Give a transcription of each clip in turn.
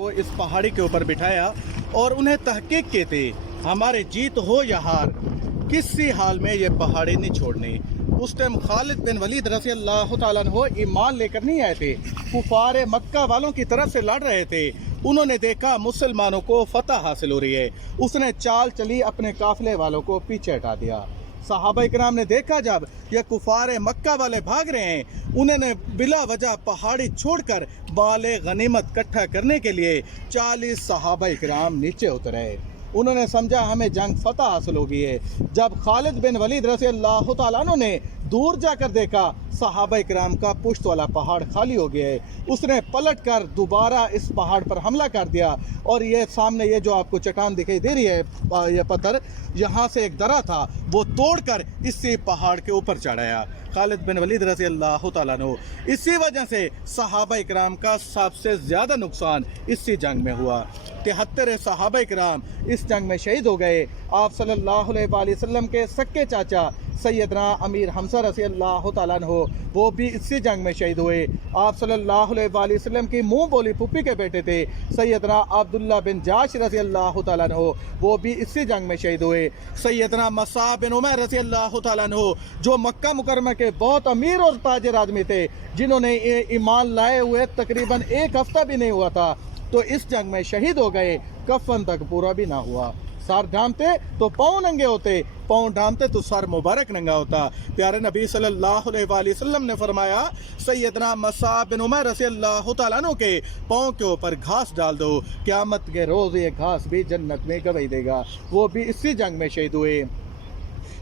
को इस पहाड़ी के ऊपर बिठाया और उन्हें तहकीक की थी हमारे जीत हो या हार, किसी हाल में ये पहाड़ी नहीं छोड़नी। उस टाइम खालिद बिन वलीद रज़ी अल्लाह तआला अन्हु ईमान लेकर नहीं आए थे, कुफार मक्का वालों की तरफ से लड़ रहे थे। उन्होंने देखा मुसलमानों को फतह हासिल हो रही है, उसने चाल चली, अपने काफिले वालों को पीछे हटा दिया। सहाबा इकराम ने देखा जब ये कुफार मक्का वाले भाग रहे हैं, उन्होंने बिला वजह पहाड़ी छोड़कर माले गनीमत इकट्ठा करने के लिए 40 सहाबा इकराम नीचे उतरे। उन्होंने समझा हमें जंग फतह हासिल हो गई है। जब खालिद बिन वलीद रज़ी अल्लाह तआला अन्हु ने दूर जाकर देखा सहाबा इकराम का पुश्त वाला पहाड़ खाली हो गया है, उसने पलट कर दोबारा इस पहाड़ पर हमला कर दिया और ये सामने ये जो आपको चट्टान दिखाई दे रही है, ये पत्थर, यहाँ से एक दरा था, वो तोड़कर इसी पहाड़ के ऊपर चढ़ाया खालिद बिन वलीद रज़ी अल्लाह तआला अन्हु। इसी वजह से सहाबा इकराम का सबसे ज़्यादा नुकसान इसी जंग में हुआ। 73 सहाबा इकराम इस जंग में शहीद हो गए। आप सल्लल्लाहु अलैहि वसल्लम के सक्के चाचा सैयदना अमीर हमजा रज़ी अल्लाह तआला अन्हु वो भी इसी जंग में शहीद हुए। आप सल्लल्लाहु अलैहि वसल्लम की मुंह बोली फूफी के बेटे थे सैयदना अब्दुल्ला बिन जाश रज़ी अल्लाह तआला अन्हु, वो भी इसी जंग में शहीद हुए। सैयदना मसाब बिन उमैर रज़ी अल्लाह तआला अन्हु जो मक्का मुकरमा के बहुत अमीर और ताजिर आदमी थे, जिन्होंने ईमान लाए हुए तकरीबन एक हफ्ता भी नहीं हुआ था, तो इस जंग में शहीद हो गए। कफन तक पूरा भी ना हुआ। सर ढांपते तो पाँव नंगे होते, पाँव ढांपते तो सर मुबारक नंगा होता। प्यारे नबी सल्लल्लाहु अलैहि वसल्लम ने फरमाया सैयदना मसाब बिन उमैर रज़ी अल्लाह तआला अन्हु के पाँव के ऊपर घास डाल दो, क़यामत के रोज़ ये घास भी जन्नत में गवाही देगा। वो भी इसी जंग में शहीद हुए।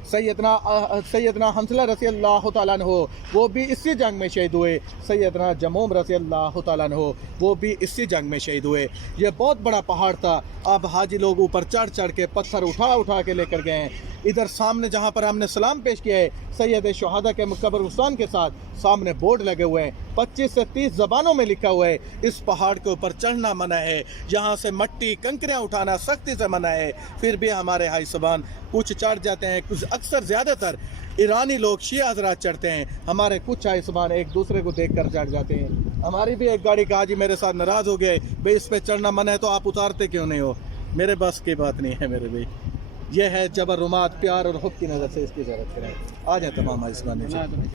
सैयदना हंसला रज़ी अल्लाह तआला अन्हु वो भी इसी जंग में शहीद हुए। सैयदना जमूम रज़ी अल्लाह तआला अन्हु वो भी इसी जंग में शहीद हुए। ये बहुत बड़ा पहाड़ था। अब हाजी लोग ऊपर चढ़ चढ़ के पत्थर उठा उठा के लेकर गए हैं। इधर सामने जहाँ पर हमने सलाम पेश किया है सैयद शुहदा के कब्रिस्तान के साथ, सामने बोर्ड लगे हुए हैं, 25 से 30 ज़बानों में लिखा हुआ है इस पहाड़ के ऊपर चढ़ना मना है, यहाँ से मट्टी कंकरियाँ उठाना सख्ती से मना है। फिर भी हमारे हाई ज़बान कुछ चढ़ जाते हैं, कुछ अक्सर ज़्यादातर ईरानी लोग शिया हज़रात चढ़ते हैं, हमारे कुछ हाई ज़बान एक दूसरे को देख कर चढ़ जाते हैं। हमारी भी एक गाड़ी का हाजी मेरे साथ नाराज़ हो गए, भाई इस पर चढ़ना मना है तो आप उतारते क्यों नहीं हो। मेरे बस की बात नहीं है मेरे भाई, यह है जबर रुमात, प्यार और हुब की नज़र से इसकी ज़रूरत करें। आ जाए तमाम हाई ज़बान।